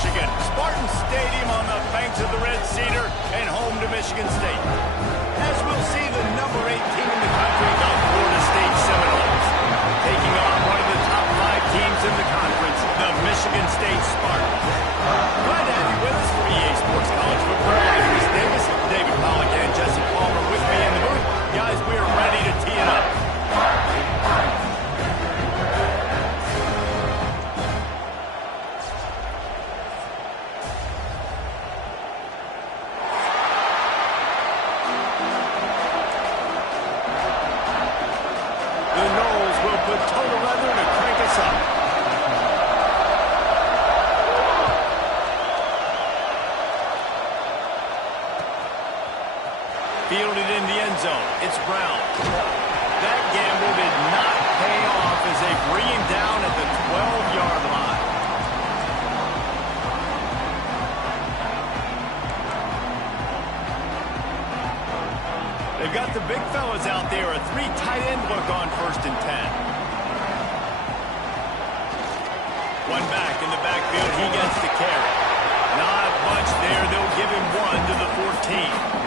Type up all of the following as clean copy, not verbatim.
Michigan. Spartan Stadium on the banks of the Red Cedar and home to Michigan State. As we'll see the number 8 team in the country, the Florida State Seminoles, taking on one of the top 5 teams in the conference, the Michigan State Spartans. Glad to have you with us for EA Sports College Football. I'm Chris Davis, David Pollack, and Jesse Palmer with me in the booth. Guys, we are ready to tee it up. Fielded in the end zone. It's Brown. That gamble did not pay off as they bring him down at the 12-yard line. They've got the big fellas out there. A 3 tight end look on 1st and 10. One back in the backfield. He gets the carry. Not much there. They'll give him 1 to the 14.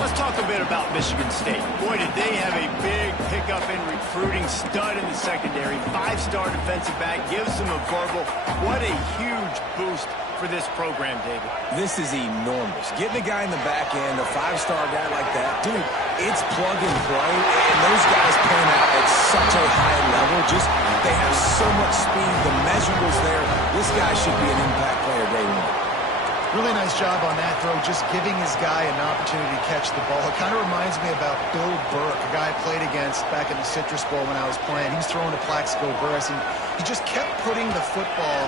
Let's talk a bit about Michigan State. Boy, did they have a big pickup in recruiting. Stud in the secondary. 5-star defensive back. Gives them a verbal. What a huge boost for this program, David. This is enormous. Getting a guy in the back end, a 5-star guy like that, dude, it's plug and play. And those guys pan out at such a high level. Just, they have so much speed. The measurables there. This guy should be an impact player day one. Really nice job on that throw, just giving his guy an opportunity to catch the ball. It kind of reminds me about Bill Burke, a guy I played against back in the Citrus Bowl when I was playing. He was throwing to Plaxico Burress, and he just kept putting the football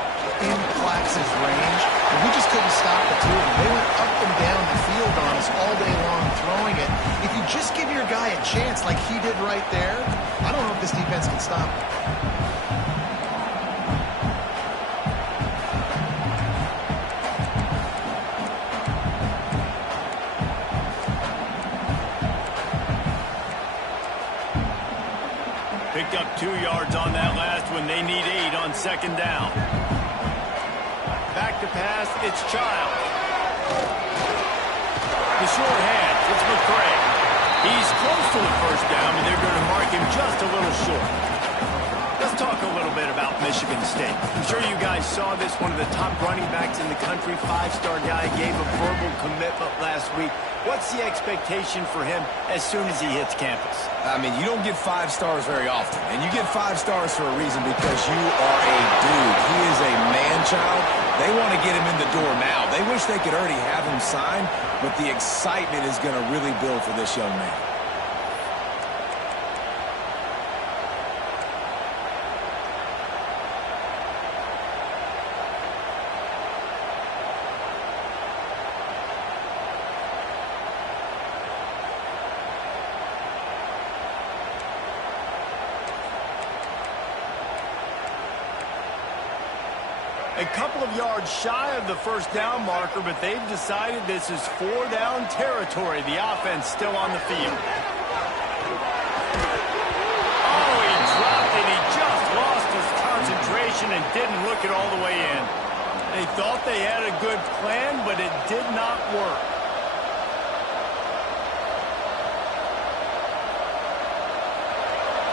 in Plax's range, and we just couldn't stop the two of them. They went up and down the field on us all day long throwing it. If you just give your guy a chance like he did right there, I don't know if this defense can stop him. Picked up 2 yards on that last one. They need 8 on 2nd down. Back to pass. It's Child. The short hand. It's McCray. He's close to the 1st down, and they're going to mark him just a little short. Let's talk a little bit about Michigan State. I'm sure you guys saw this. One of the top running backs in the country, 5-star guy, gave a verbal commitment last week. What's the expectation for him as soon as he hits campus? I mean, you don't get 5 stars very often, and you get 5 stars for a reason because you are a dude. He is a man-child. They want to get him in the door now. They wish they could already have him signed, but the excitement is going to really build for this young man. A couple of yards shy of the 1st down marker, but they've decided this is 4-down territory. The offense still on the field. Oh, he dropped it. He just lost his concentration and didn't look it all the way in. They thought they had a good plan, but it did not work.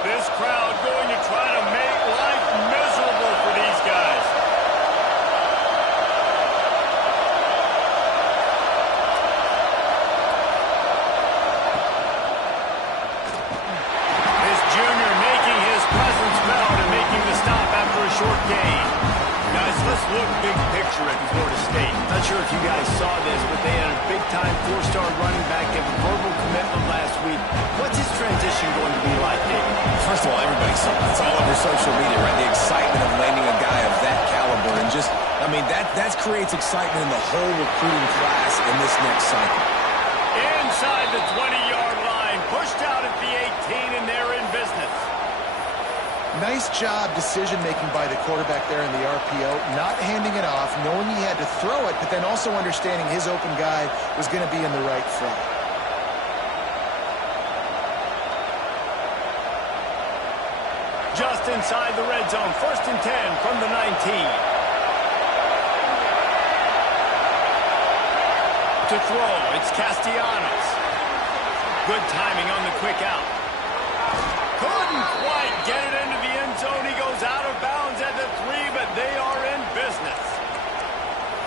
This crowd going to try to make life miserable for these guys. Short gain. Guys, let's look big picture at Florida State. Not sure if you guys saw this, but they had a big-time 4-star running back give a verbal commitment last week. What's his transition going to be like, David? First of all, everybody saw it. It's all over social media, right? The excitement of landing a guy of that caliber. And just, I mean, that creates excitement in the whole recruiting class in this next cycle. Inside the 20-yard line, pushed out at the 18, and they're in business. Nice job decision-making by the quarterback there in the RPO, not handing it off, knowing he had to throw it, but then also understanding his open guy was going to be in the right front. Just inside the red zone, 1st and 10 from the 19. to throw. It's Castellanos. Good timing on the quick out. Couldn't quite get it into the end zone. He goes out of bounds at the 3, but they are in business.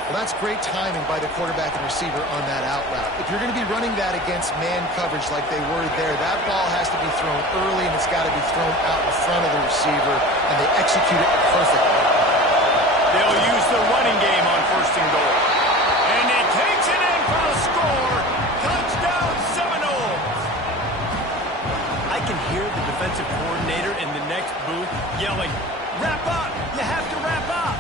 Well, that's great timing by the quarterback and receiver on that out route. If you're going to be running that against man coverage like they were there, that ball has to be thrown early, and it's got to be thrown out in front of the receiver, and they execute it perfectly. They'll use the running game on 1st and goal. And he takes it in for the score. Touchdown Seminoles. I can hear the defensive coordinator in the next booth yelling, "Wrap up! You have to wrap up!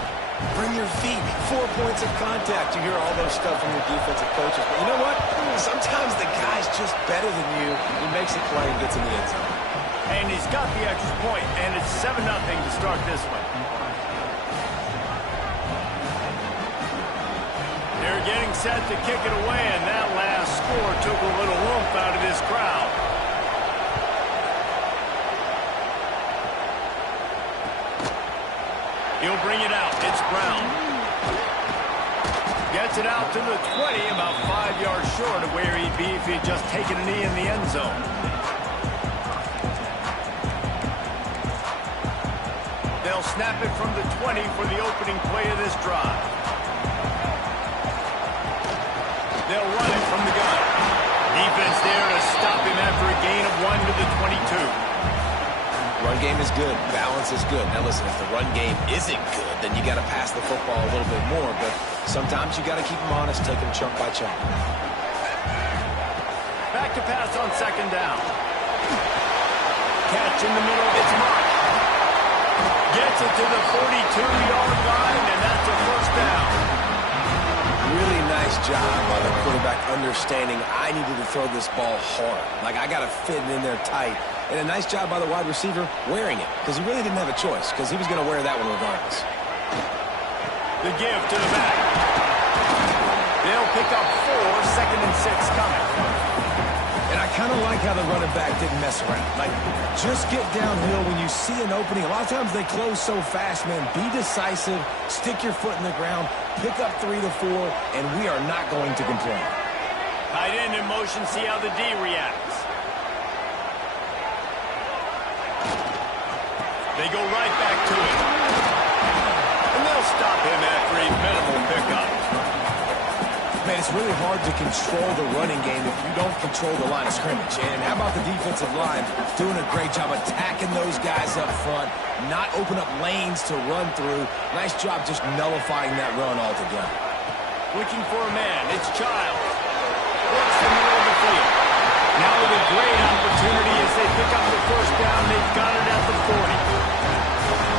Bring your feet. 4 points of contact. You hear all those stuff from your defensive coaches. But you know what? Sometimes the guy's just better than you. He makes a play and gets in the end zone. And he's got the extra point, and it's 7-0 to start this one. They're getting set to kick it away, and that last score took a little oomph out of this crowd. He'll bring it out. It's Brown. Gets it out to the 20, about 5 yards short of where he'd be if he'd just taken a knee in the end zone. They'll snap it from the 20 for the opening play of this drive. They'll run it from the gun. Defense there to stop him after a gain of 1 to the 22. Run game is good. Balance is good. Now listen, if the run game isn't good, then you got to pass the football a little bit more. But sometimes you got to keep them honest, take them chunk by chunk. Back to pass on 2nd down. Catch in the middle. It's Mark. Gets it to the 42-yard line, and that's a 1st down. Really nice job by the quarterback understanding I needed to throw this ball hard. Like, I got to fit it in there tight. And a nice job by the wide receiver wearing it, because he really didn't have a choice, because he was going to wear that one regardless. The give to the back. They'll pick up 4, 2nd and 6 coming. And I kind of like how the running back didn't mess around. Like, just get downhill when you see an opening. A lot of times they close so fast, man. Be decisive, stick your foot in the ground, pick up 3 to 4, and we are not going to complain. Tight end in motion, see how the D reacts. They go right back to it. And they'll stop him after a minimal pickup. Man, it's really hard to control the running game if you don't control the line of scrimmage. And how about the defensive line doing a great job attacking those guys up front, not open up lanes to run through. Nice job just nullifying that run altogether. Looking for a man. It's Child. Works the middle of the field. Now with a great opportunity as they pick up the 1st down. They've got it at the 40.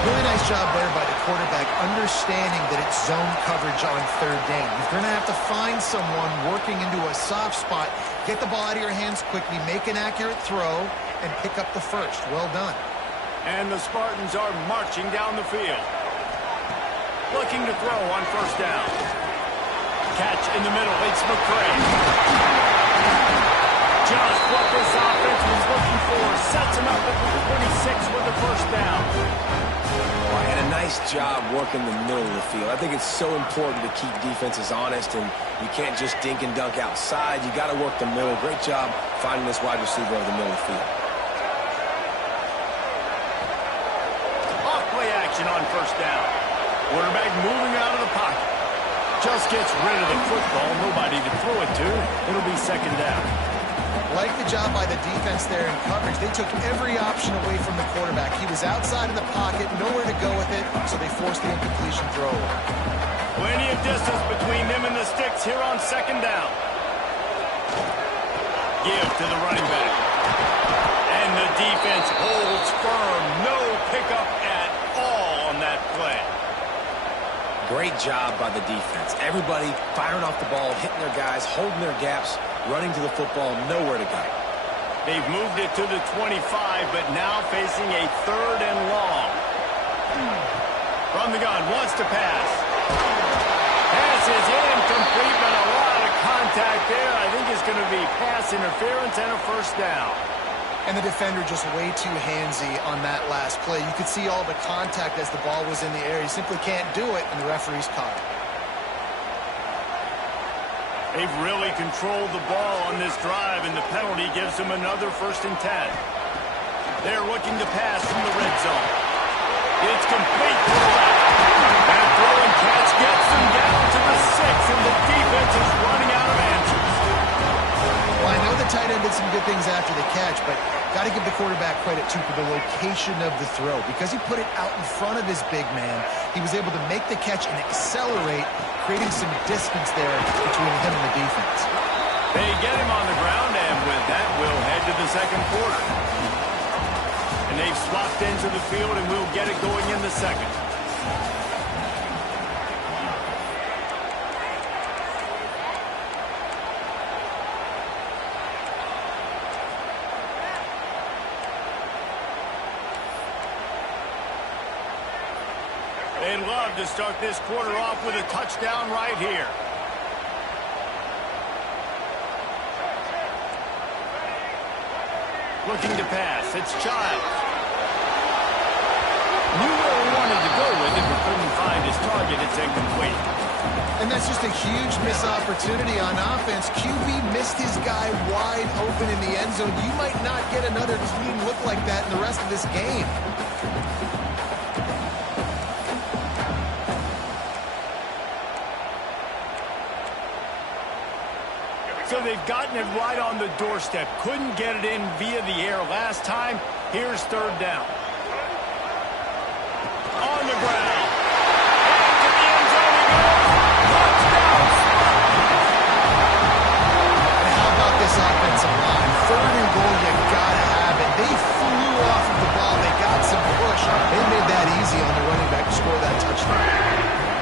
Really nice job there by the quarterback, understanding that it's zone coverage on 3rd down. You're going to have to find someone working into a soft spot, get the ball out of your hands quickly, make an accurate throw, and pick up the 1st. Well done. And the Spartans are marching down the field. Looking to throw on 1st down. Catch in the middle. It's McCray. Just what this offense was looking for. Sets him up at the 26 with the 1st down. And a nice job working the middle of the field. I think it's so important to keep defenses honest, and you can't just dink and dunk outside. You got to work the middle. Great job finding this wide receiver over the middle of the field. Off-play action on 1st down. Quarterback moving out of the pocket. Just gets rid of the football. Nobody to throw it to. It'll be 2nd down. Like the job by the defense there in coverage. They took every option away from the quarterback. He was outside of the pocket, nowhere to go with it, so they forced the incompletion throw. Plenty of distance between them and the sticks here on 2nd down. Give to the running back. And the defense holds firm. No pickup at all on that play. Great job by the defense. Everybody firing off the ball, hitting their guys, holding their gaps, running to the football, nowhere to go. They've moved it to the 25, but now facing a 3rd and long. From the gun, wants to pass. Pass is incomplete, but a lot of contact there. I think it's going to be pass interference and a 1st down. And the defender just way too handsy on that last play. You could see all the contact as the ball was in the air. He simply can't do it, and the referee's caught it. They've really controlled the ball on this drive, and the penalty gives them another 1st and 10. They're looking to pass from the red zone. It's complete to the left. And a throw and catch gets them down to the 6, and the defense is running out of answers. Well, I know the tight end did some good things after the catch, but got to give the quarterback credit, too, for the location of the throw. Because he put it out in front of his big man, he was able to make the catch and accelerate, creating some distance there between him and the defense. They get him on the ground, and with that, we'll head to the 2nd quarter. And they've swapped into the field, and we'll get it going in the 2nd. They'd love to start this quarter off with a touchdown right here. Looking to pass. It's Childs. Knew where he wanted to go with it, but couldn't find his target. It's incomplete. And that's just a huge missed opportunity on offense. QB missed his guy wide open in the end zone. You might not get another clean look like that in the rest of this game. So they've gotten it right on the doorstep. Couldn't get it in via the air last time. Here's 3rd down. On the ground. Into the end zone he goes. Touchdown. And how about this offensive line? 3rd and goal, you gotta have it. They flew off of the ball. They got some push. They made that easy on the running back to score that touchdown.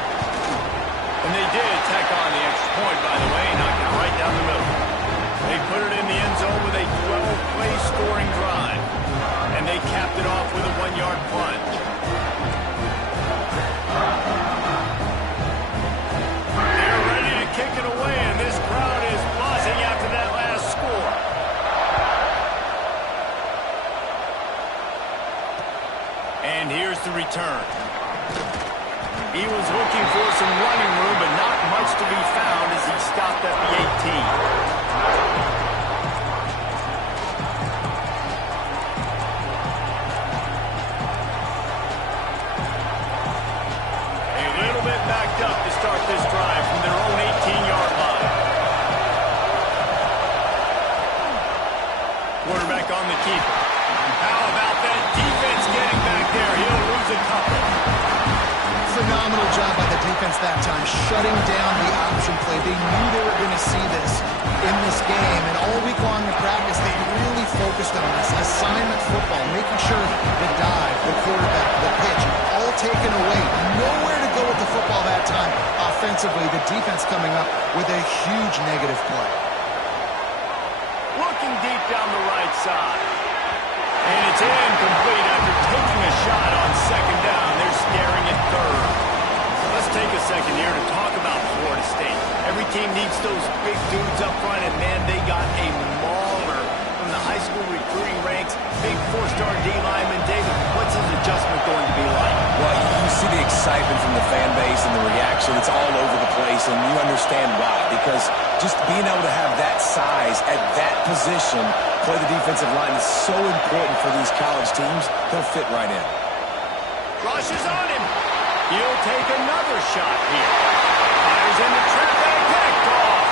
And they did tack on the extra point, by the way, knocked it right down the middle. They put it in the end zone with a 12-play scoring drive. And they capped it off with a 1-yard plunge. They're ready to kick it away, and this crowd is buzzing after that last score. And here's the return. He was looking for some running room, but not much to be found as he stopped at the 18. A little bit backed up to start this drive from their own 18-yard line. Quarterback on the keeper. How about that defense getting back there? He'll lose a couple. Phenomenal job by the defense that time, shutting down the option play. They knew they were going to see this in this game, and all week long in practice, they really focused on this assignment football, making sure the dive, the quarterback, the pitch, all taken away. Nowhere to go with the football that time. Offensively, the defense coming up with a huge negative play. Looking deep down the right side. And it's incomplete after taking a shot on 2nd down. They're staring at 3rd. Let's take a second here to talk about Florida State. Every team needs those big dudes up front, and man, they got a mauler from the high school recruiting ranks. Big 4-star D lineman. David, what's his adjustment going to be like? Well, you see the excitement from the fan base and the reaction. It's all over the place, and you understand why. Because just being able to have that size at that position, play the defensive line, is so important for these college teams. They'll fit right in. Rush is on him. He'll take another shot here. Fires in the trap and picked off.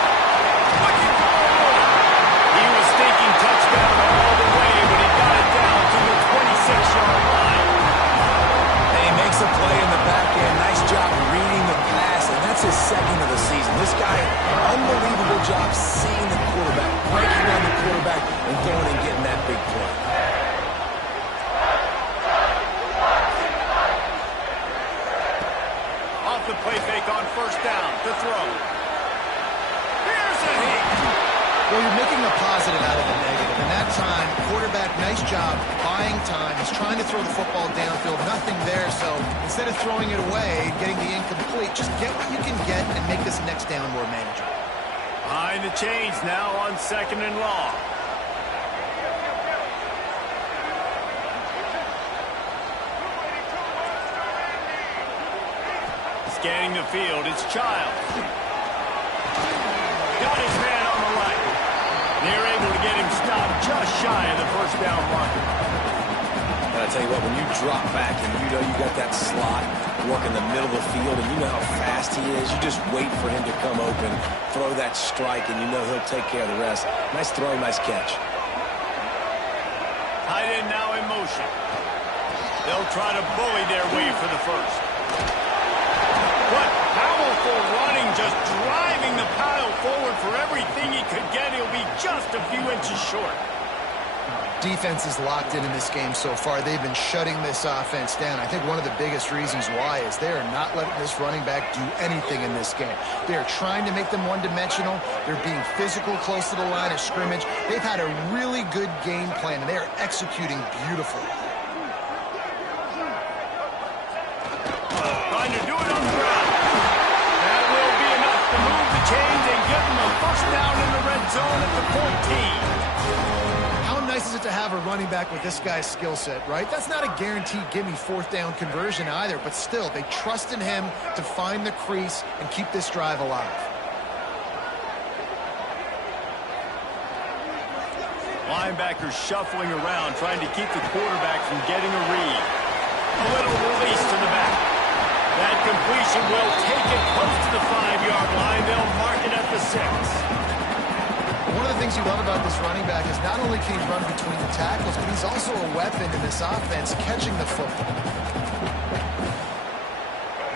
Looking for more. He was thinking touchdown all the way, but he got it down to the 26-yard line. And he makes a play in the back end. Nice job reading the pass, and that's his 2nd of the season. This guy, unbelievable job seeing the quarterback, breaking down the quarterback, and going and getting that big play. Off the play fake on 1st down to throw. Here's a hit. Well, you're making a positive out of the negative. And that time, quarterback, nice job, buying time. He's trying to throw the football downfield. Nothing there, so instead of throwing it away, getting the incomplete, just get what you can get and make this next down more manageable. Behind the chains now on 2nd and long. Scanning the field, it's Childs. Got get him stopped just shy of the first down run. And I tell you what, when you drop back and you know you got that slot work in the middle of the field and you know how fast he is, you just wait for him to come open, throw that strike, and you know he'll take care of the rest. Nice throw, nice catch. Tight end now in motion. They'll try to bully their way for the first. What powerful running, just driving the pile forward for everything he could get. He'll be just a few inches short. Defense is locked in this game so far. They've been shutting this offense down. I think one of the biggest reasons why is they are not letting this running back do anything in this game. They are trying to make them one-dimensional. They're being physical close to the line of scrimmage. They've had a really good game plan, and they are executing beautifully. Trying to do it on the ground. That will be enough to move the chains and give them a first down in the red zone at the 14. How nice is it to have a running back with this guy's skill set, right? That's not a guaranteed gimme fourth down conversion either, but still, they trust in him to find the crease and keep this drive alive. Linebackers shuffling around, trying to keep the quarterback from getting a read. A little release to the back. That completion will take it close to the 5-yard line. They'll mark it at the 6. One of the things you love about this running back is not only can he run between the tackles, but he's also a weapon in this offense catching the football.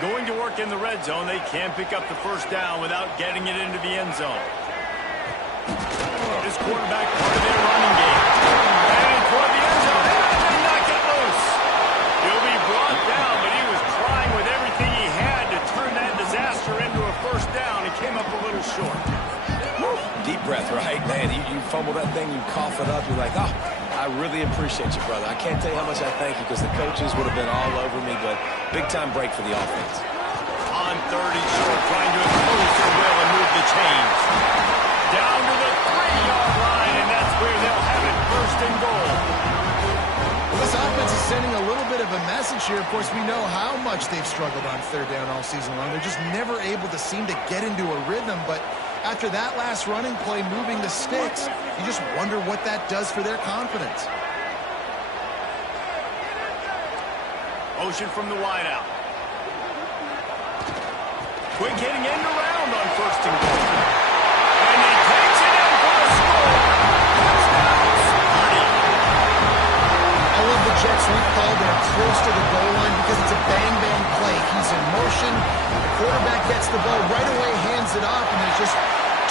Going to work in the red zone, they can't pick up the first down without getting it into the end zone. This quarterback part of their running game. And toward the end zone, and they knock it loose. He'll be brought down, but he was trying with everything he had to turn that disaster into a first down. He came up a little short. Deep breath, right? Man, you fumble that thing, you cough it up, you're like, oh, I really appreciate you, brother. I can't tell you how much I thank you because the coaches would have been all over me, but big-time break for the offense. On 30 short, trying to impose their will and move the chains. Down to the 3-yard line, and that's where they'll have it first and goal. Well, this offense is sending a little bit of a message here. Of course, we know how much they've struggled on third down all season long. They're just never able to seem to get into a rhythm, but after that last running play moving the sticks, you just wonder what that does for their confidence. Motion from the wideout. Quick hitting end around on first and goal. And he takes it in for a score. Touchdown, Sparty. I love the Jets recall. They're close to the goal line because it's a bang-bang play. He's in motion. The quarterback gets the ball right away, hands it off, and there's just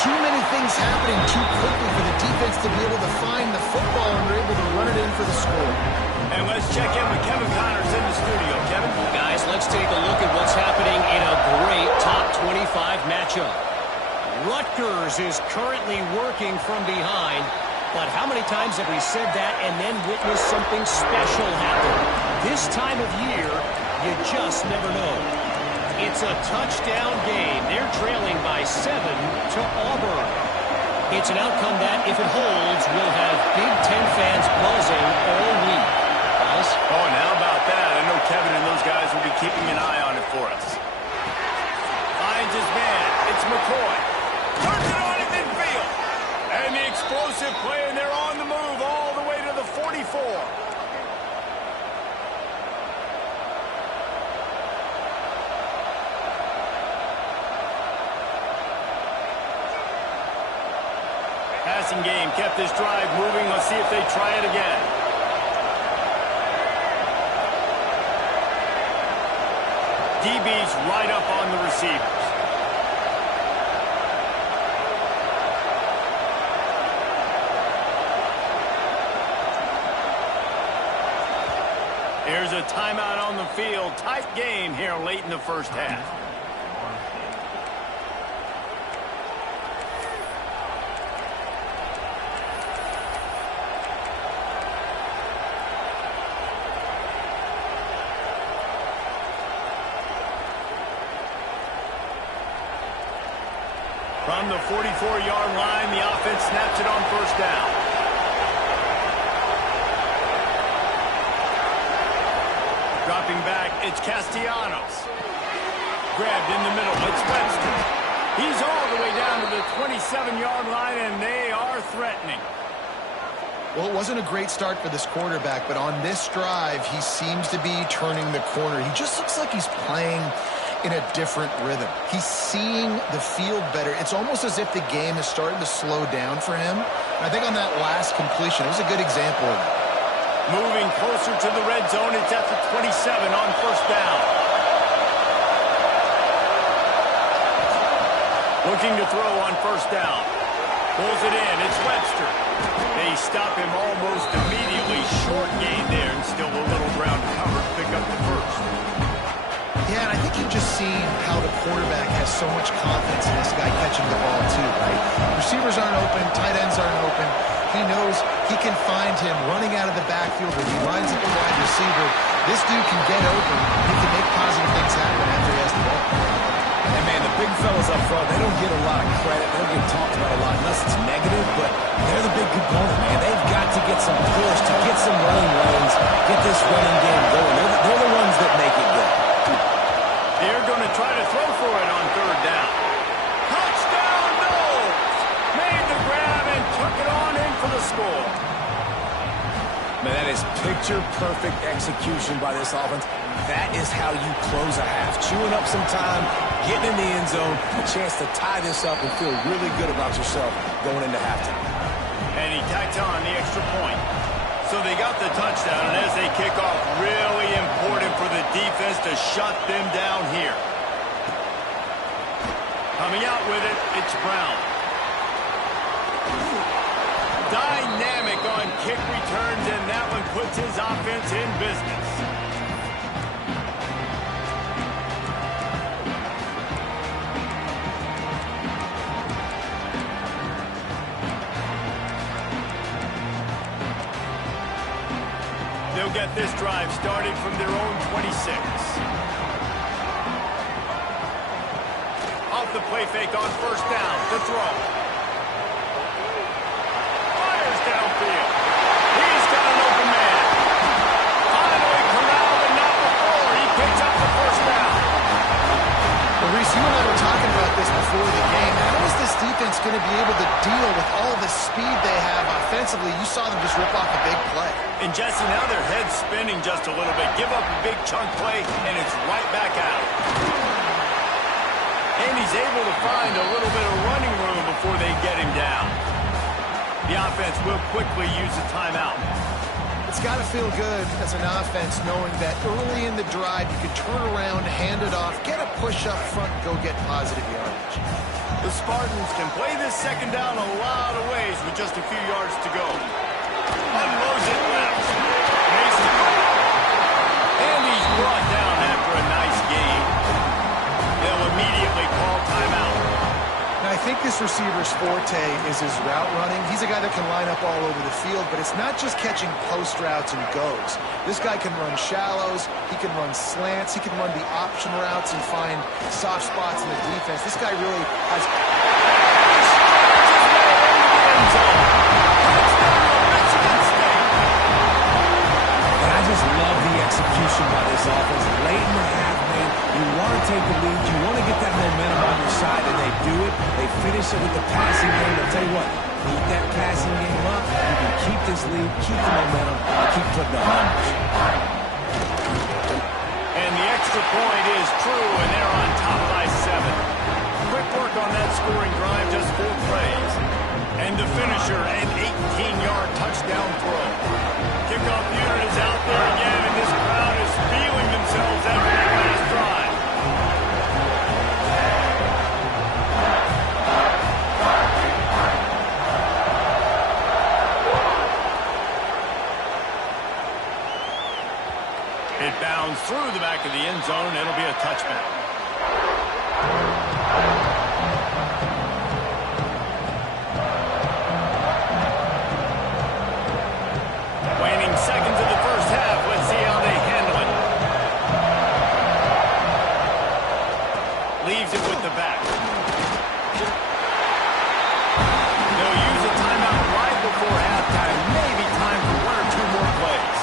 too many things happening too quickly for the defense to be able to find the football, and they're able to run it in for the score. And let's check in with Kevin Connors in the studio. Kevin? Guys, let's take a look at what's happening in a great top 25 matchup. Rutgers is currently working from behind, but how many times have we said that and then witnessed something special happen? This time of year, you just never know. It's a touchdown game. They're trailing by 7 to Auburn. It's an outcome that, if it holds, will have Big Ten fans buzzing all week. Buzz? Oh, and how about that? I know Kevin and those guys will be keeping an eye on it for us. Finds his man. It's McCoy. Turns it on in midfield. And the explosive play, and they're on the move all the way to the 44. Passing game kept this drive moving. Let's see if they try it again. DB's right up on the receivers. Here's a timeout on the field. Tight game here late in the first half. From the 44-yard line, the offense snaps it on first down. Dropping back, it's Castellanos. Grabbed in the middle, it's Webster. He's all the way down to the 27-yard line, and they are threatening. Well, it wasn't a great start for this quarterback, but on this drive, he seems to be turning the corner. He just looks like he's playing in a different rhythm. He's seeing the field better. It's almost as if the game is starting to slow down for him. And I think on that last completion, it was a good example of that. Moving closer to the red zone, it's at the 27 on first down. Looking to throw on first down. Pulls it in. It's Webster. They stop him almost immediately. Short gain there and still a little ground cover to pick up the first. Yeah, and I think you've just seen how the quarterback has so much confidence in this guy catching the ball too, right? Receivers aren't open. Tight ends aren't open. He knows he can find him running out of the backfield when he lines up a wide receiver. This dude can get open. He can make positive things happen after he has the ball. And, man, the big fellas up front, they don't get a lot of credit. They don't get talked about a lot unless it's negative, but they're the big component, man. They've got to get some push, to get some running lanes, get this running game going. They're the ones that make it go. They're going to try to throw for it on third down. Touchdown, Knowles! Made the grab and took it on in for the score. Man, that is picture-perfect execution by this offense. That is how you close a half. Chewing up some time, getting in the end zone, a chance to tie this up and feel really good about yourself going into halftime. And he tacked on the extra point. So they got the touchdown, and as they kick off, really important for the defense to shut them down here. Coming out with it, it's Brown. Dynamic on kick returns, and that one puts his offense in business. They'll get this drive started from their own 26. Off the play fake on first down, the throw. Fires downfield. He's got an open man. Finally corralled and not before. He picks up the first down. Well, Reese, you and I were talking about this before the game. How is this defense going to be able to deal with all the speed they have offensively? You saw them just rip off a big play. And Jesse, now their head's spinning just a little bit. Give up a big chunk play, and it's right back out. And he's able to find a little bit of running room before they get him down. The offense will quickly use a timeout. It's got to feel good as an offense knowing that early in the drive you can turn around, hand it off, get a push up front, and go get positive yardage. The Spartans can play this second down a lot of ways with just a few yards to go. Unloads it left. Makes it go. And he's brought down after a nice gain. They'll immediately call timeout. Now, I think this receiver's forte is his route running. He's a guy that can line up all over the field, but it's not just catching post routes and goes. This guy can run shallows, he can run slants, he can run the option routes and find soft spots in the defense. This guy really has... And I just love the execution by this offense. Late in the half, man, you want to take the lead, you want to get that momentum on your side, and they do it. They finish it with the passing game. I'll tell you what, keep that passing game up. You can keep this lead, keep the momentum, and keep putting up numbers. And the extra point is true, and they're on top by 7. Quick work on that scoring drive, just 4 plays. And the finisher, an 18-yard touchdown throw. Kickoff unit is out there again, and this crowd is feeling themselves after that last drive. It bounds through the back of the end zone. It'll be a touchback. Waning seconds of the first half. Let's see how they handle it. Leaves it with the back. They'll use a timeout right before halftime. Maybe time for 1 or 2 more plays.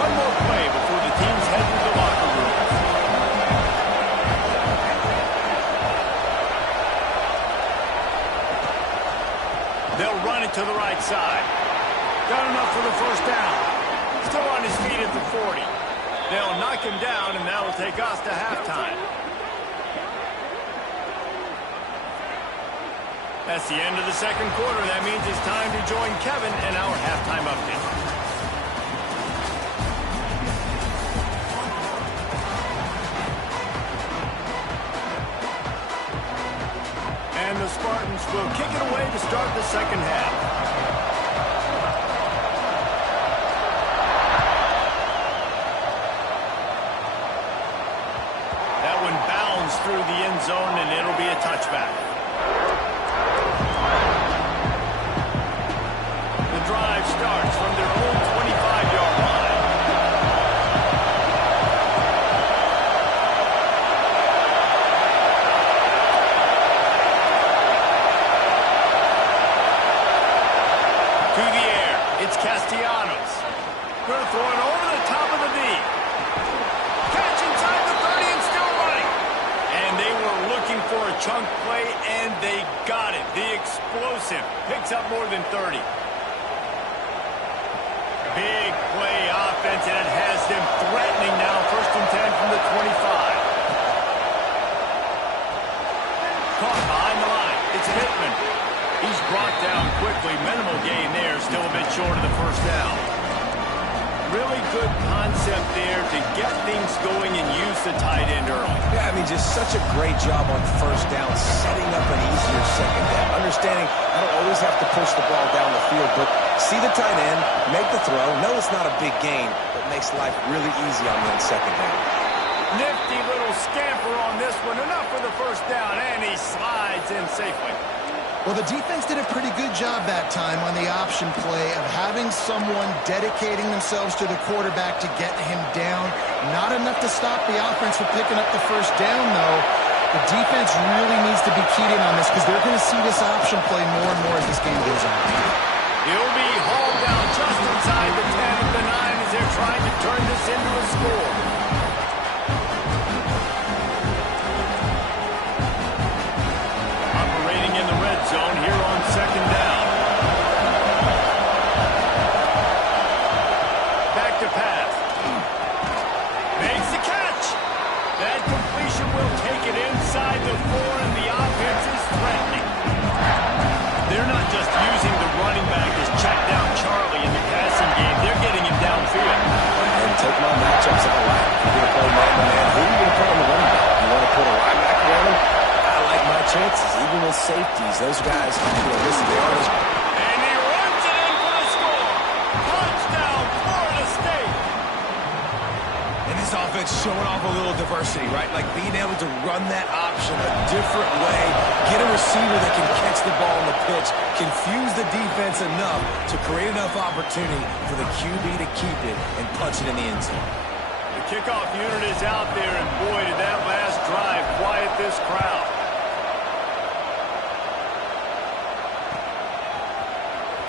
One more play before the teams Got enough for the first down. Still on his feet at the 40. They'll knock him down, and that'll take us to halftime. That's the end of the second quarter. That means it's time to join Kevin in our halftime update. And the Spartans will kick it away to start the second half. That one bounds through the end zone, and it'll be a touchback. The drive starts from their own 25-yard line. To the air, it's Castellanos. Going to throw it over the top of the knee. Catch inside the 30 and still running. And they were looking for a chunk play, and they got it. The explosive picks up more than 30. Big play offense, and it has them threatening now. 1st and 10 from the 25. Caught behind the line. It's Pittman. He's brought down quickly. Minimal gain there. Still a bit short of the first down. Really good concept there to get things going and use the tight end early. Yeah, I mean, just such a great job on first down, setting up an easier second down. Understanding I don't always have to push the ball down the field, but see the tight end, make the throw. No, it's not a big gain, but makes life really easy on that second down. Nifty little scamper on this one. Enough for the first down, and he slides in safely. Well, the defense did a pretty good job that time on the option play of having someone dedicating themselves to the quarterback to get him down. Not enough to stop the offense from picking up the first down, though. The defense really needs to be keyed in on this because they're going to see this option play more and more as this game goes on. He'll be hauled down just inside the 10 of the 9 as they're trying to turn this into a score. In the red zone here on second down. Back to pass. Makes the catch. That completion will take it inside the 4, and the offense is threatening. They're not just using the running back as check down Charlie in the passing game. They're getting him downfield. And take my matchups out right. If you're going to play man-to-man, who are you going to put on the running back? You want to put a linebacker on him? My chances, even with safeties, those guys, listen, they always... And he runs it in for the score. Touchdown, Florida State. And this offense showing off a little diversity, right? Like being able to run that option a different way, get a receiver that can catch the ball on the pitch, confuse the defense enough to create enough opportunity for the QB to keep it and punch it in the end zone. The kickoff unit is out there, and boy, did that last drive quiet this crowd.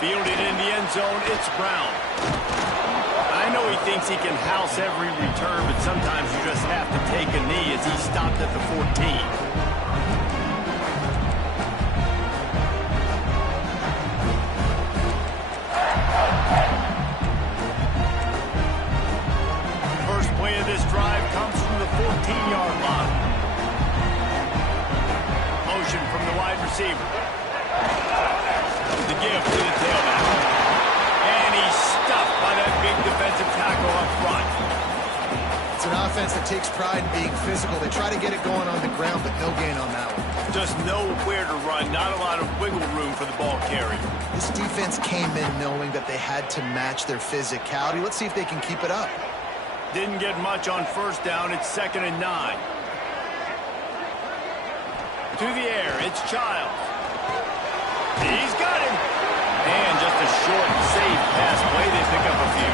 Fielded in the end zone, it's Brown. I know he thinks he can house every return, but sometimes you just have to take a knee as he stopped at the 14. First play of this drive comes from the 14-yard line. Motion from the wide receiver. The give to the tailback. And he's stuffed by that big defensive tackle up front. It's an offense that takes pride in being physical. They try to get it going on the ground, but no gain on that one. Just nowhere to run. Not a lot of wiggle room for the ball carrier. This defense came in knowing that they had to match their physicality. Let's see if they can keep it up. Didn't get much on first down. It's 2nd and 9. To the air, it's Childs. He's got him. And just a short, safe pass play. They pick up a few.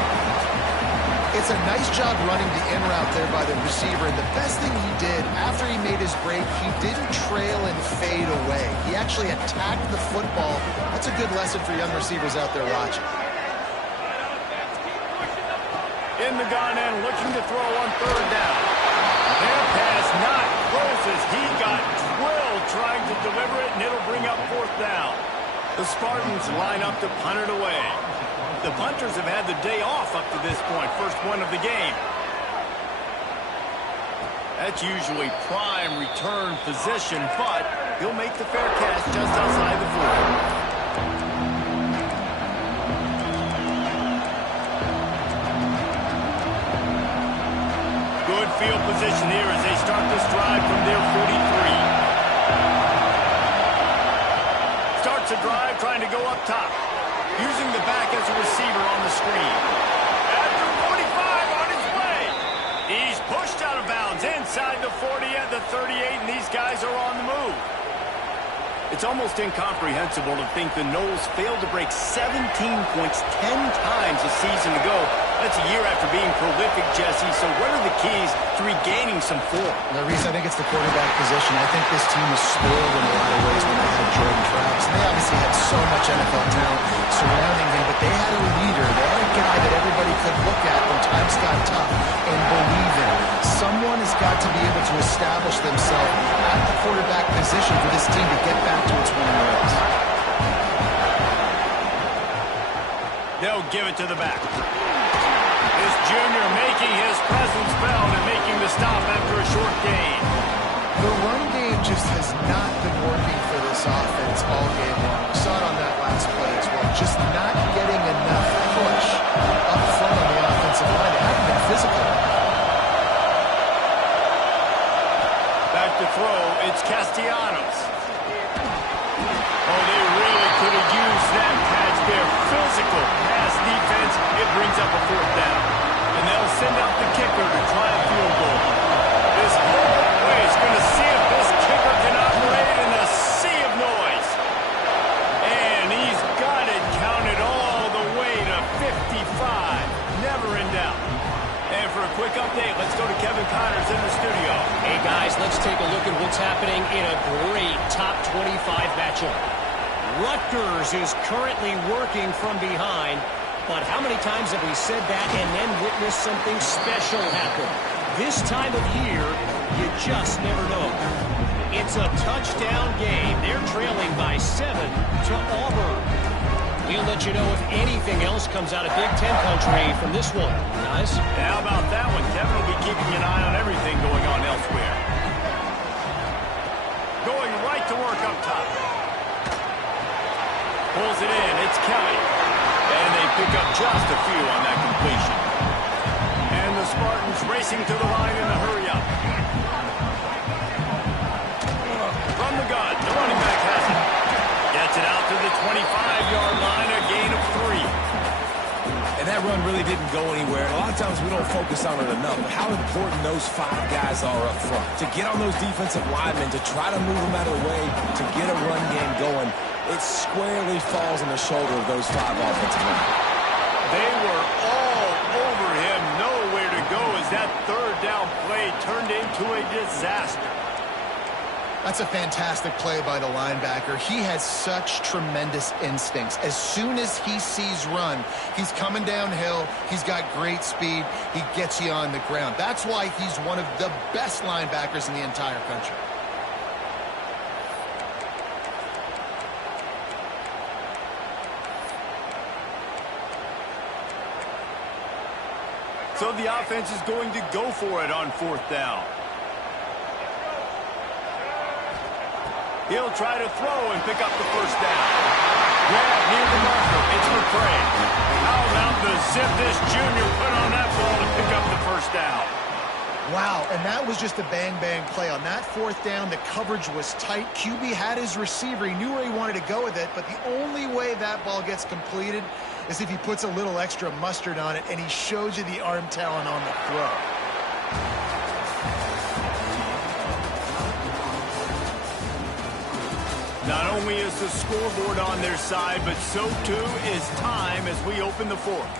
It's a nice job running the in route there by the receiver. And the best thing he did after he made his break, he didn't trail and fade away. He actually attacked the football. That's a good lesson for young receivers out there watching. In the gun and looking to throw on 3rd down. Their pass not close as he got drilled trying to deliver it, and it'll bring up 4th down. The Spartans line up to punt it away. The punters have had the day off up to this point. First one of the game. That's usually prime return position, but he'll make the fair catch just outside the 40. Good field position here as they start this drive from their 43. Starts a drive trying to go up top. Using the back as a receiver on the screen. After 45 on his way. He's pushed out of bounds inside the 40 at the 38, and these guys are on the move. It's almost incomprehensible to think the Noles failed to break 17 points 10 times a season ago. That's a year after being prolific, Jesse. So what are the keys to regaining some form? Now, Reese, I think it's the quarterback position. I think this team was spoiled in a lot of ways when they had Jordan Travis. And they obviously had so much NFL talent surrounding him, but they had a leader. They had a guy that everybody could look at when times got tough and believe in. Someone has got to be able to establish themselves at the quarterback position for this team to get back to its winning ways. They'll give it to the back. This junior making his presence felt and making the stop after a short gain. The run game just has not been working for this offense all game long. We saw it on that last play as well. Just not getting enough push up front on the offensive line. They haven't been physical. Back to throw, it's Castellanos. Oh, they really could have used that catch there. Physical pass defense. It brings up a fourth down. And they'll send out the kicker to try a field goal. This whole way is going to see if this kicker can operate in a sea of noise. And he's got it counted all the way to 55. Never in doubt. And for a quick update, let's go to Kevin Connors in the studio. Hey, guys, let's take a look at what's happening in a great top 25 matchup. Rutgers is currently working from behind, but how many times have we said that and then witnessed something special happen? This time of year, you just never know. It's a touchdown game. They're trailing by 7 to Auburn. We'll let you know if anything else comes out of Big Ten country from this one, guys. And how about that one? Kevin will be keeping an eye on everything going on elsewhere. Going right to work up top. Pulls it in. It's Kelly. And they pick up just a few on that completion. And the Spartans racing to the line in the hurry-up. From the gun, the running back has it. Gets it out to the 25-yard line, a gain of 3. And that run really didn't go anywhere. A lot of times we don't focus on it enough, but how important those 5 guys are up front. To get on those defensive linemen, to try to move them out of the way, to get a run game going, it squarely falls on the shoulder of those 5 offensive linemen. They were all over him, nowhere to go as that third down play turned into a disaster. That's a fantastic play by the linebacker. He has such tremendous instincts. As soon as he sees run, he's coming downhill. He's got great speed. He gets you on the ground. That's why he's one of the best linebackers in the entire country. So the offense is going to go for it on 4th down. He'll try to throw and pick up the first down. Grab near the marker. It's McCray. How about the zip this junior put on that ball to pick up the first down? Wow, and that was just a bang-bang play. On that 4th down, the coverage was tight. QB had his receiver. He knew where he wanted to go with it, but the only way that ball gets completed is if he puts a little extra mustard on it, and he shows you the arm talent on the throw. Not only is the scoreboard on their side, but so too is time as we open the 4th.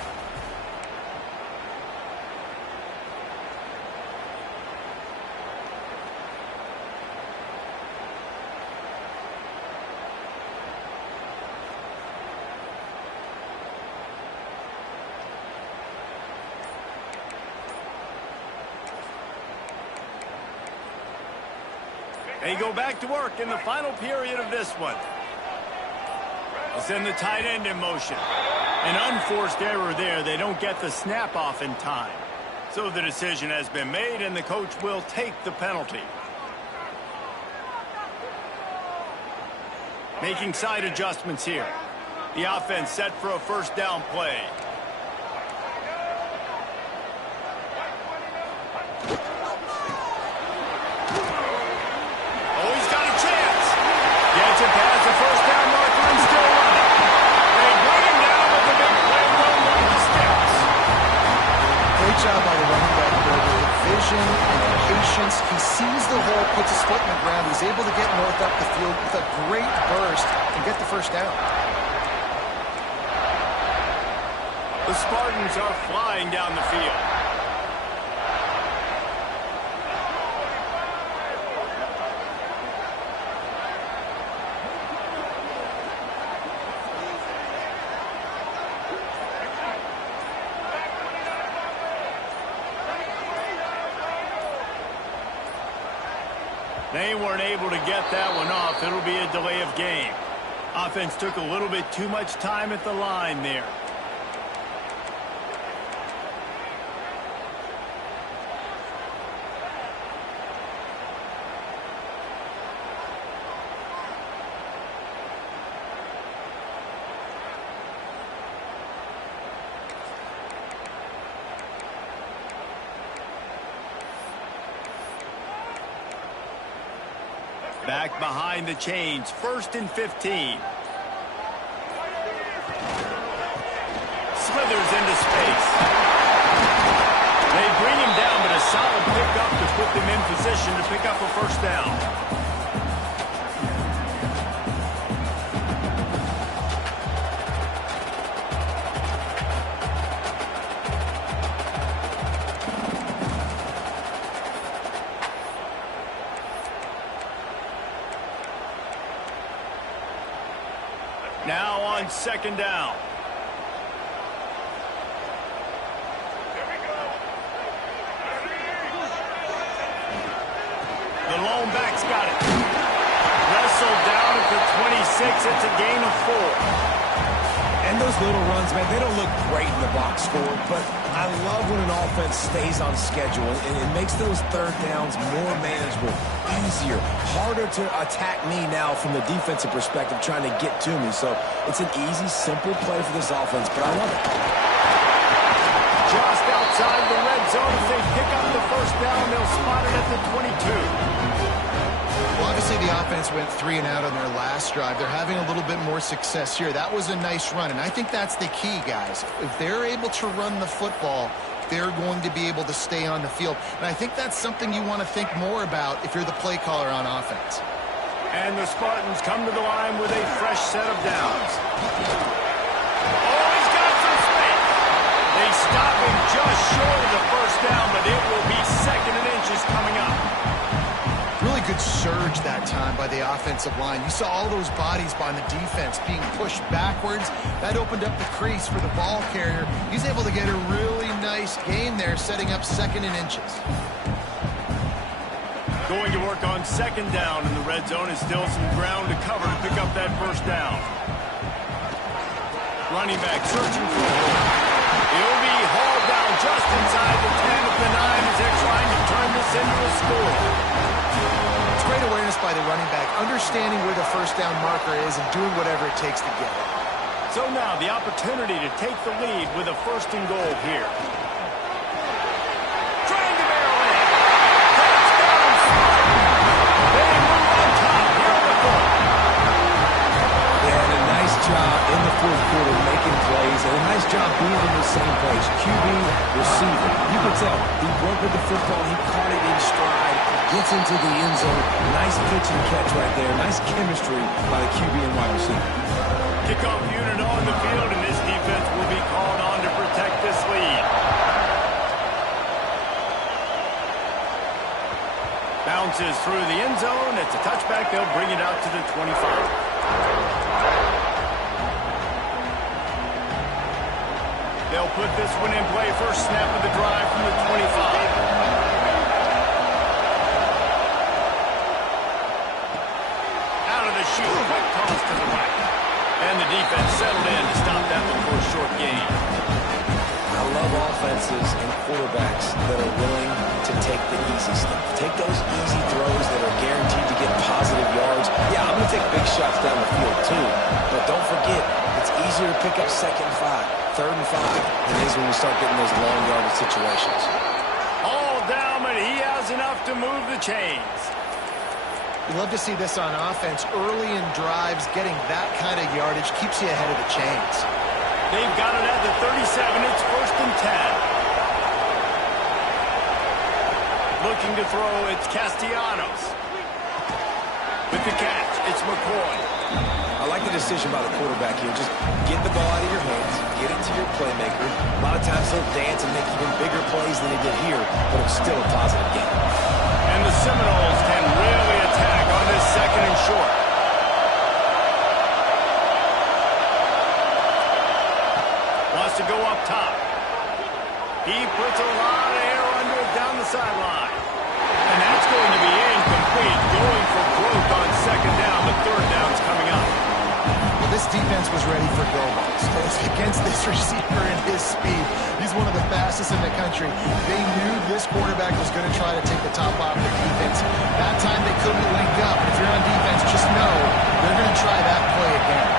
They go back to work in the final period of this one. They'll send the tight end in motion. An unforced error there. They don't get the snap off in time. So the decision has been made, and the coach will take the penalty. Making side adjustments here. The offense set for a first down play. Oh, he's got a chance. Gets it past the first down marker and still running. They bring him down with the big play run with the sticks. Great job by the running back there with vision and patience. He sees the hole, puts his foot in the ground. He's able to get North up the field with a great burst and get the first down. The Spartans are flying down the field. They weren't able to get that one off. It'll be a delay of game. Offense took a little bit too much time at the line there. Back behind the chains, 1st and 15. Slithers into space. They bring him down, but a solid pickup to put them in position to pick up a first down. Now on 2nd down. The lone back's got it. Wrestled down at the 26. It's a gain of 4. And those little runs, man, they don't look great in the box score, but I love when an offense stays on schedule, and it makes those 3rd downs more manageable, easier, harder to attack me now from the defensive perspective trying to get to me. So it's an easy, simple play for this offense, but I love it. Just outside the red zone. If they pick up the first down, they'll spot it at the 22. Well, obviously the offense went 3 and out on their last drive. They're having a little bit more success here. That was a nice run, and I think that's the key, guys. If they're able to run the football, they're going to be able to stay on the field. And I think that's something you want to think more about if you're the play caller on offense. And the Spartans come to the line with a fresh set of downs. Oh, he's got some space. They stop him just short of the first down, but it will be 2nd and inches coming up. Really good surge that time by the offensive line. You saw all those bodies by the defense being pushed backwards. That opened up the crease for the ball carrier. He's able to get a really nice gain there, setting up 2nd and inches. Going to work on 2nd down, and the red zone is still some ground to cover to pick up that first down. Running back searching for a hole. He'll be hauled down just inside the 10 of the 9 as they're trying to turn this into a score. It's great awareness by the running back, understanding where the first down marker is and doing whatever it takes to get it. So now the opportunity to take the lead with a 1st and goal here. Trying to barrel in. Touchdown Spartans. They move on top here on the 4th. And a nice job in the 4th quarter making plays, and a nice job being on the same page. QB, receiver. You can tell he broke with the football. He caught it in stride, gets into the end zone. Nice pitch and catch right there. Nice chemistry by the QB and wide receiver. Kickoff unit on the field, and this defense will be called on to protect this lead. Bounces through the end zone. It's a touchback. They'll bring it out to the 25. They'll put this one in play. First snap of the drive from the 25. Out of the chute. Quick toss to the right. And the defense settled in to stop that one for a short gain. I love offenses and quarterbacks that are willing to take the easy stuff. Take those easy throws that are guaranteed to get positive yards. Yeah, I'm going to take big shots down the field too. But don't forget, it's easier to pick up 2nd and 5, 3rd and 5 than it is when we start getting those long yardage situations. All down, but he has enough to move the chains. You love to see this on offense. Early in drives, getting that kind of yardage keeps you ahead of the chains. They've got it at the 37. It's 1st and 10. Looking to throw, it's Castellanos. With the catch, it's McCoy. I like the decision by the quarterback here. Just get the ball out of your hands, get it to your playmaker. A lot of times he'll dance and make even bigger plays than he did here, but it's still a positive game. And the Seminoles can really attack on this 2nd and short. Wants to go up top. He puts a lot of air under it down the sideline. And that's going to be incomplete. Going for growth on 2nd down, but 3rd down's coming up. Well, this defense was ready for go balls. Against this receiver and his speed, he's one of the fastest in the country. They knew this quarterback was going to try to take the top off the defense. That time they couldn't link up. If you're on defense, just know they're going to try that play again.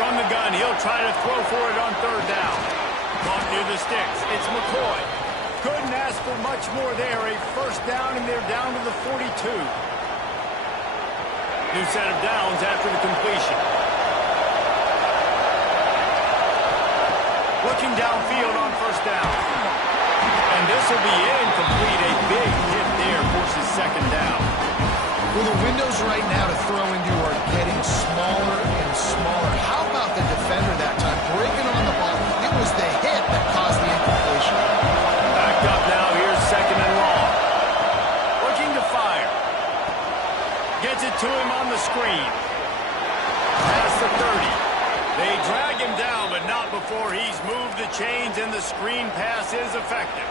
From the gun, he'll try to throw for it on 3rd down. Caught near the sticks. It's McCoy. Couldn't ask for much more there. A 1st down, and they're down to the 42. New set of downs after the completion. Looking downfield on 1st down. And this will be incomplete. A big hit there forces 2nd down. Well, the windows right now to throw into are getting smaller and smaller. How about the defender that time? Breaking on the ball. It was the hit that caused the incompletion. Backed up now. Here's 2nd and long. Looking to fire. Gets it to him on the screen. Past the 30. They drag him down, but not before he's moved the chains, and the screen pass is effective.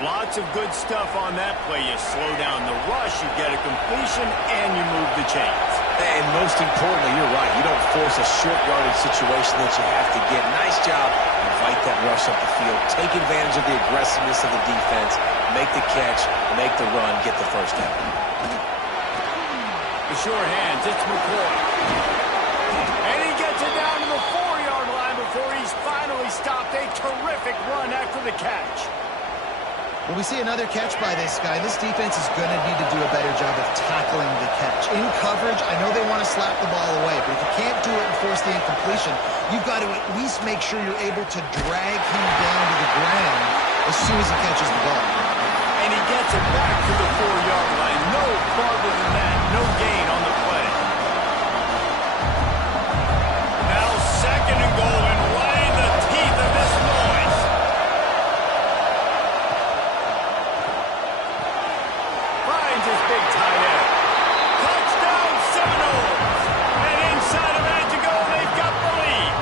Lots of good stuff on that play. You slow down the rush, you get a completion, and you move the chains. And most importantly, you're right. You don't force a short yardage situation that you have to get. Nice job. Invite that rush up the field. Take advantage of the aggressiveness of the defense. Make the catch, make the run, get the 1st down. The sure hands, it's McCoy. And he gets it down to the 4-yard line before he's finally stopped. A terrific run after the catch. Well, we see another catch by this guy. This defense is going to need to do a better job of tackling the catch. In coverage, I know they want to slap the ball away, but if you can't do it and force the incompletion, you've got to at least make sure you're able to drag him down to the ground as soon as he catches the ball. And he gets it back to the 4-yard line. No farther than that. No gain on the play. Now 2nd and goal, and right in the teeth of this noise. Finds his big tight end. Touchdown Seminoles. And inside a minute to go, they've got the lead.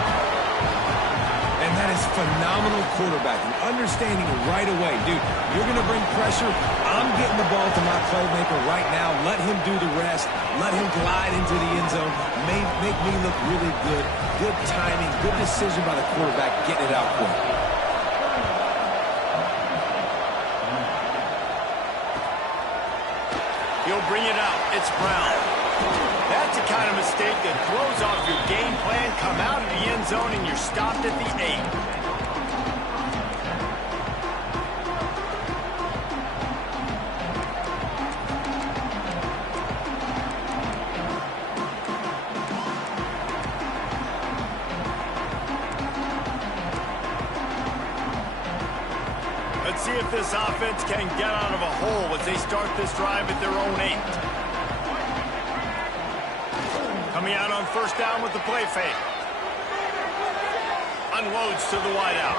And that is phenomenal quarterbacking. Understanding right away. Dude, you're going to bring pressure. I'm getting the ball to my playmaker right now. Let him do the rest. Let him glide into the end zone. Make me look really good. Good timing. Good decision by the quarterback. Getting it out quick. He'll bring it out. It's Brown. That's the kind of mistake that throws off your game plan. Come out of the end zone and you're stopped at the 8. Let's see if this offense can get out of a hole as they start this drive at their own 8. Coming out on 1st down with the play fake. Unloads to the wideout.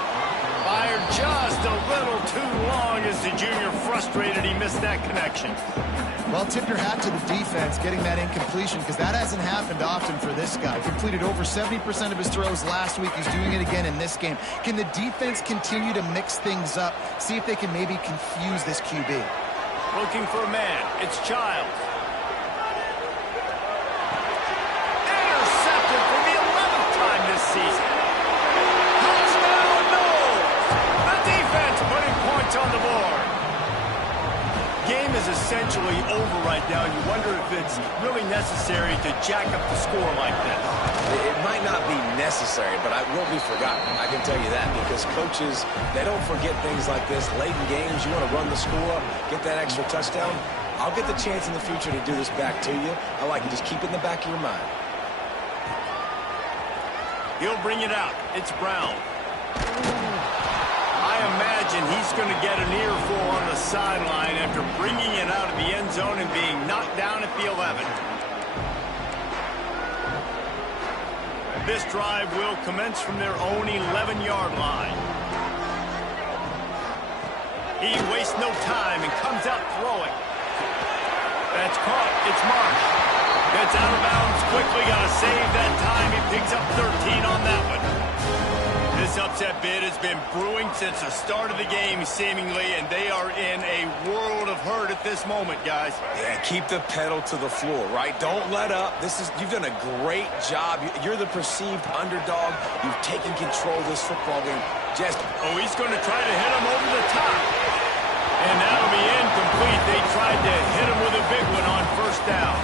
Fired just a little too long as the junior frustrated he missed that connection. Well, tip your hat to the defense getting that incompletion, because that hasn't happened often for this guy. Completed over 70% of his throws last week. He's doing it again in this game. Can the defense continue to mix things up? See if they can maybe confuse this QB. Looking for a man. It's Childs. virtually over right now, and you wonder if it's really necessary to jack up the score like this. It might not be necessary, but it won't be forgotten. I can tell you that, because coaches, they don't forget things like this. Late in games, you want to run the score, get that extra touchdown. I'll get the chance in the future to do this back to you. I like it. Just keep it in the back of your mind. He'll bring it out. It's Brown. I imagine he's going to get an earful on the sideline after bringing it out of the end zone and being knocked down at the 11. This drive will commence from their own 11-yard line. He wastes no time and comes out throwing. That's caught. It's Marsh. Gets out of bounds quickly. Got to save that time. He picks up 13 on that one. This upset bid has been brewing since the start of the game, seemingly, and they are in a world of hurt at this moment, guys. Yeah, keep the pedal to the floor, right? Don't let up. You've done a great job. You're the perceived underdog. You've taken control of this football game. He's going to try to hit him over the top. And that'll be incomplete. They tried to hit him with a big one on first down.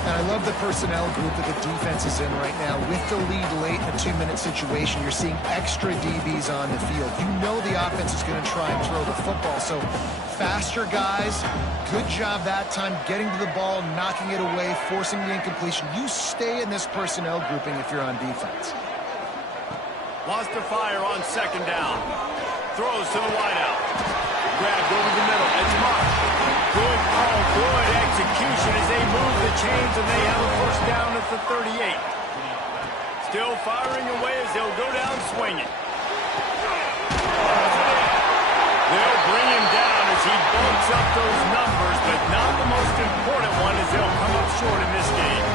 And I love the personnel group that the defense is in right now. With the lead late in a 2-minute situation, you're seeing extra DBs on the field. You know the offense is going to try and throw the football. So faster guys, good job that time getting to the ball, knocking it away, forcing the incompletion. You stay in this personnel grouping if you're on defense. Lost to fire on second down. Throws to the wideout. Grabbed over the middle. It's Marsh. Good call, good execution as they move the chains, and they have a first down at the 38. Still firing away as they'll go down swinging. They'll bring him down as he bulks up those numbers, but not the most important one as they'll come up short in this game.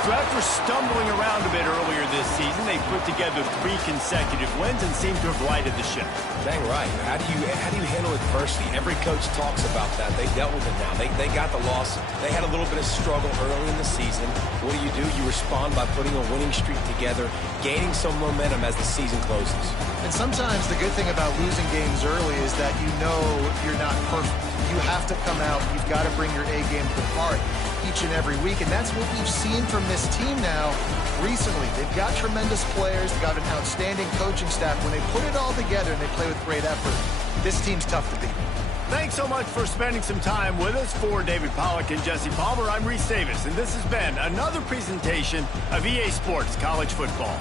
So after stumbling around a bit earlier this season, they put together 3 consecutive wins and seem to have righted the ship. Dang right. How do you handle adversity? Every coach talks about that. They dealt with it now. They got the loss. They had a little bit of struggle early in the season. What do? You respond by putting a winning streak together, gaining some momentum as the season closes. And sometimes the good thing about losing games early is that you know you're not perfect. You have to come out. You've got to bring your A game to the part each and every week, and that's what we've seen from this team now recently. They've got tremendous players. They've got an outstanding coaching staff. When they put it all together and they play with great effort, this team's tough to beat. Thanks so much for spending some time with us. For David Pollack and Jesse Palmer, I'm Reese Davis, and this has been another presentation of EA Sports College Football.